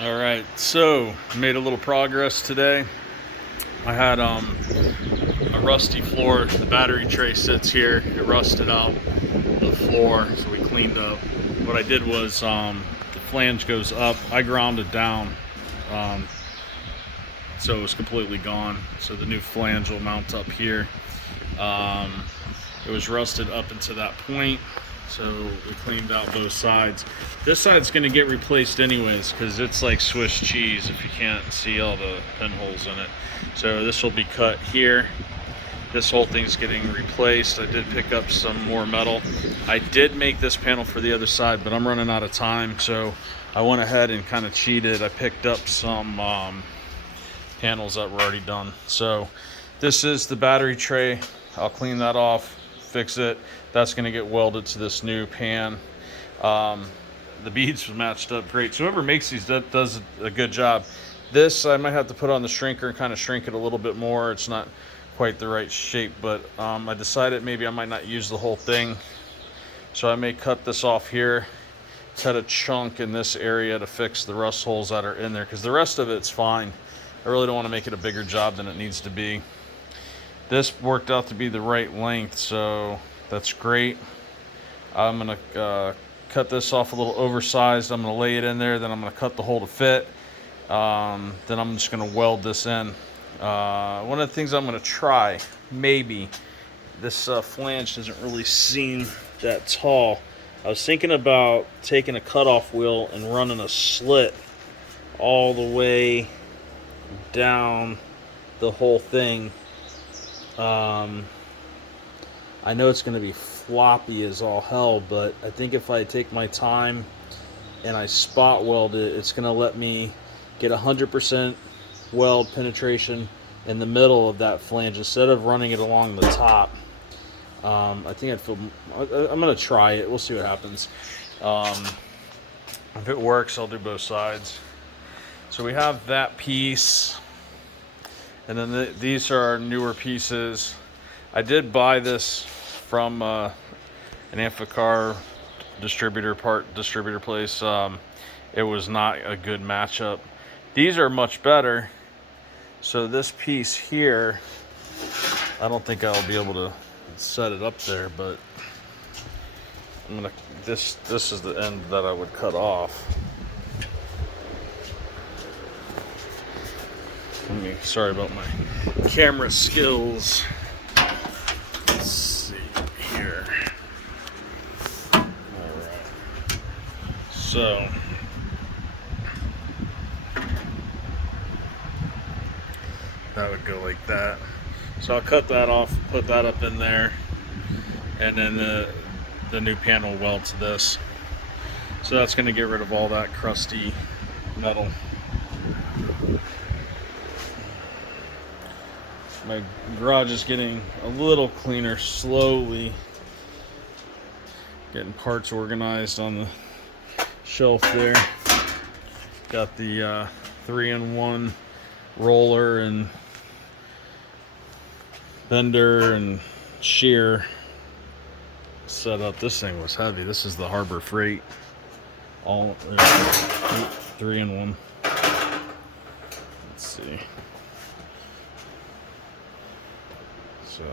All right, so made a little progress today. I had a rusty floor. The battery tray sits here. It rusted out the floor, so we cleaned up. What I did was the flange goes up. I ground it down, um, so it's completely gone. So the new flange will mount up here. Um, it was rusted up into that point, so we cleaned out both sides. This side's going to get replaced anyways because it's like Swiss cheese if you can't see all the pinholes in it. So this will be cut here. This whole thing's getting replaced. I did pick up some more metal. I did make this panel for the other side, but I'm running out of time, so I went ahead and kind of cheated. I picked up some panels that were already done. So this is the battery tray. I'll clean that off, fix it. That's going to get welded to this new pan. The beads matched up great. So whoever makes these does a good job. This I might have to put on the shrinker and kind of shrink it a little bit more. It's not quite the right shape, but I decided maybe I might not use the whole thing. So I may cut this off here, cut a chunk in this area to fix the rust holes that are in there, because the rest of it's fine. I really don't want to make it a bigger job than it needs to be. This worked out to be the right length, so that's great. I'm going to cut this off a little oversized. I'm going to lay it in there, then I'm going to cut the hole to fit. Then I'm just going to weld this in. One of the things I'm going to try, maybe, this flange doesn't really seem that tall. I was thinking about taking a cutoff wheel and running a slit all the way down the whole thing. I know it's going to be floppy as all hell, but I think if I take my time and I spot weld it, it's going to let me get 100% weld penetration in the middle of that flange instead of running it along the top. I think I'm going to try it. We'll see what happens. If it works, I'll do both sides. So we have that piece, and then these are our newer pieces. I did buy this from an Amphicar distributor place. It was not a good matchup. These are much better. So this piece here, I don't think I'll be able to set it up there, but this is the end that I would cut off. Sorry about my camera skills. Let's see here. All right. So that would go like that. So I'll cut that off, put that up in there, and then the new pan will weld to this. So that's going to get rid of all that crusty metal. My garage is getting a little cleaner slowly. Getting parts organized on the shelf there. Got the 3-in-1 roller and bender and shear set up. This thing was heavy. This is the Harbor Freight, all 3-in-1. Let's see. So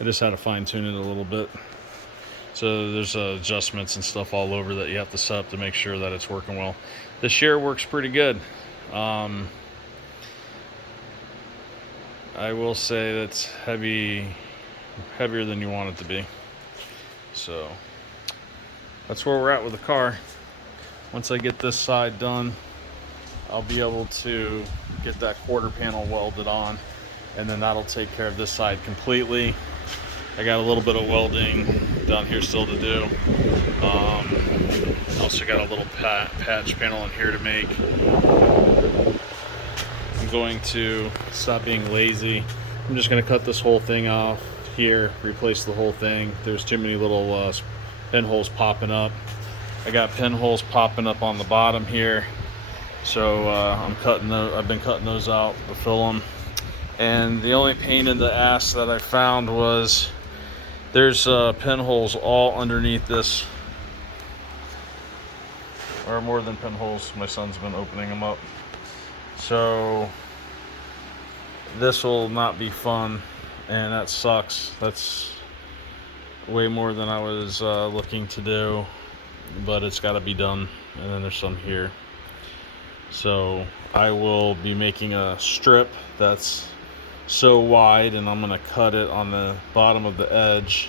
I just had to fine tune it a little bit. So there's adjustments and stuff all over that you have to set up to make sure that it's working well. The shear works pretty good. I will say that's heavier than you want it to be. So that's where we're at with the car. Once I get this side done, I'll be able to get that quarter panel welded on, and then that'll take care of this side completely. I got a little bit of welding down here still to do. Also got a little patch panel in here to make. I'm going to stop being lazy. I'm just going to cut this whole thing off here, replace the whole thing. There's too many little pinholes popping up. I got pinholes popping up on the bottom here, so I've been cutting those out to fill them. And the only pain in the ass that I found was there's pinholes all underneath this or more than pinholes. My son's been opening them up. So this will not be fun, and that sucks. That's way more than I was looking to do, but it's got to be done. And then there's some here. So I will be making a strip that's so wide, and I'm going to cut it on the bottom of the edge,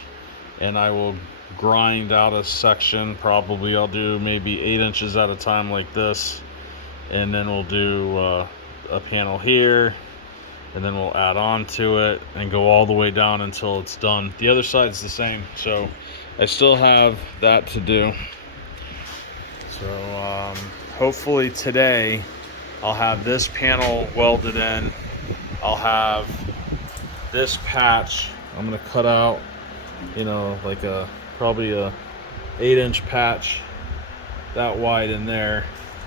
and I will grind out a section. Probably I'll do maybe 8 inches at a time like this, and then we'll do a panel here, and then we'll add on to it and go all the way down until it's done. The other side's the same, so I still have that to do. So hopefully today I'll have this panel welded in. I'll have this patch. I'm gonna cut out, you know, like probably a 8-inch patch that wide in there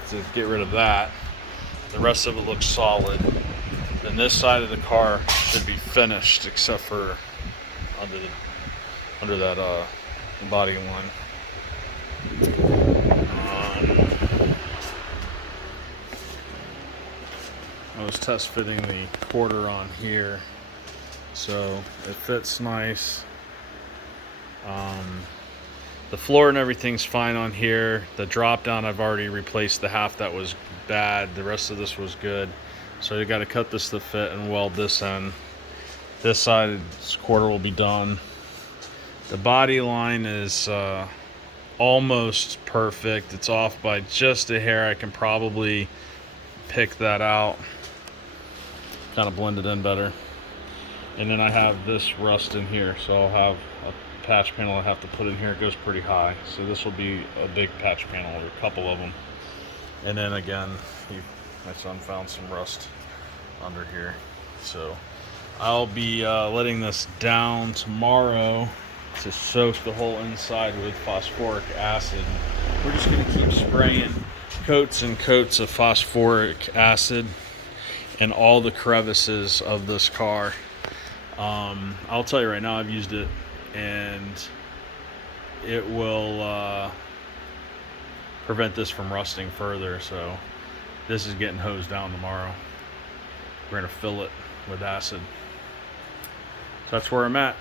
to get rid of that. The rest of it looks solid. Then this side of the car should be finished, except for under that body line. I was test fitting the quarter on here, so it fits nice. The floor and everything's fine on here. The drop down, I've already replaced the half that was bad. The rest of this was good. So you got to cut this to fit and weld this in. This side's quarter will be done. The body line is almost perfect. It's off by just a hair. I can probably pick that out, kind of blend it in better. And then I have this rust in here, so I'll have a patch panel I have to put in here. It goes pretty high, so this will be a big patch panel, or a couple of them. And then again, my son found some rust under here, so I'll be letting this down tomorrow to soak the whole inside with phosphoric acid. We're just going to keep spraying coats and coats of phosphoric acid in all the crevices of this car. I'll tell you right now, I've used it, and it will prevent this from rusting further. So this is getting hosed down tomorrow. We're going to fill it with acid. So that's where I'm at.